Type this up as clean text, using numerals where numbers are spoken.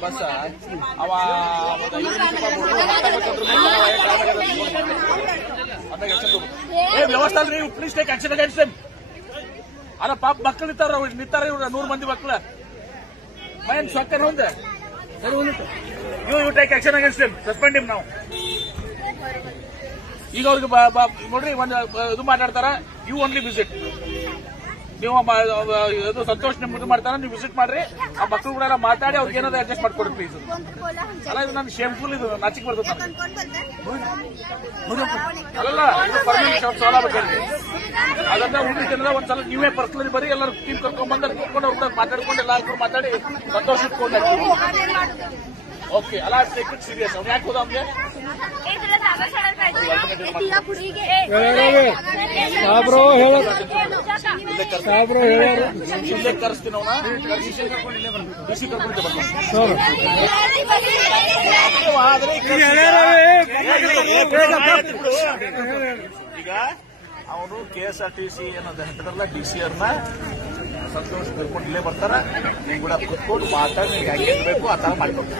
bus ವ್ಯವಸ್ಥೆ ಅಲ್ರಿ please take action against them ಅಲ್ಲ ಪಾಪ ಮಕ್ಕಳು ನಿಂತಾರ ಇವ್ರ 100 ಮಂದಿ ಮಕ್ಕಳ ಮೈನ್ ಸೊಕ್ಕರ್ ಹೊಂದ you take action against them suspend him ನಾವು ಈಗ ಅವ್ರಿಗೆ ನೋಡ್ರಿ ಒಂದು ಇದು ಮಾತಾಡ್ತಾರ ಯು ಓನ್ಲಿ ವಿಸಿಟ್ ನೀವು ಇದು ಸಂತೋಷ್ ನಿಮ್ದು ಮಾಡ್ತಾರ ನೀವು ವಿಸಿಟ್ ಮಾಡ್ರಿ ಆ ಮಕ್ಕಳು ಕೂಡ ಮಾತಾಡಿ ಅವ್ರಿಗೆ ಏನಾದ್ರು ಅಡ್ಜಸ್ಟ್ ಮಾಡ್ಕೊಡ್ರಿ ಪ್ಲೀಸ್ ಅಲ್ಲ ಇದು ನನ್ ಶೇಮ್ಫುಲ್ ಇದು ನಾಚಿಕ್ ಬರ್ತದೆ ಅಲ್ಲಲ್ಲ ಇದು ಪರ್ಮನೆಂಟ್ ಶಾಪ್ ಸಾಲ ಬೇಕಲ್ರಿ ಅದನ್ನ ಉಳಿದ ಒಂದ್ಸಲ ನೀವೇ ಪರ್ಸನಲಿ ಬರೀ ಎಲ್ಲರೂ ಟೀಮ್ ಕರ್ಕೊಂಡ್ ಬಂದ ಕೂತ್ಕೊಂಡು ಅವ್ರ ಕೂಡ ಮಾತಾಡ್ಕೊಂಡು ಎಲ್ಲಾರು ಮಾತಾಡಿ ಸಂತೋಷ ಇಟ್ಕೊಂಡು ಓಕೆ ಅಲ್ಲ ಟೇಕ್ ಇಟ್ ಸೀರಿಯಸ್ ಅವ್ನು ಯಾಕೆ ಹೋದ ಅವ್ನಿಗೆ ಇಲ್ಲೇ ಕರೆಸ್ತೀನಿ ಅವನ ಡಿಸಿ ಕರ್ಕೊಂಡು ಈಗ ಅವನು KSRTC ಏನದ ಹೆಸರಲ್ಲ DCRನ ಸಂತೋಷ್ ಕರ್ಕೊಂಡು ಇಲ್ಲೇ ಬರ್ತಾರ ನಿಮ್ ಕೂಡ ಕುತ್ಕೊಂಡು ಮಾತಾಡಿ ನಿಮ್ಗೆ ಹೆಂಗೆ ಬೇಕು ಆ ತರ ಮಾಡ್ಕೊಂಡು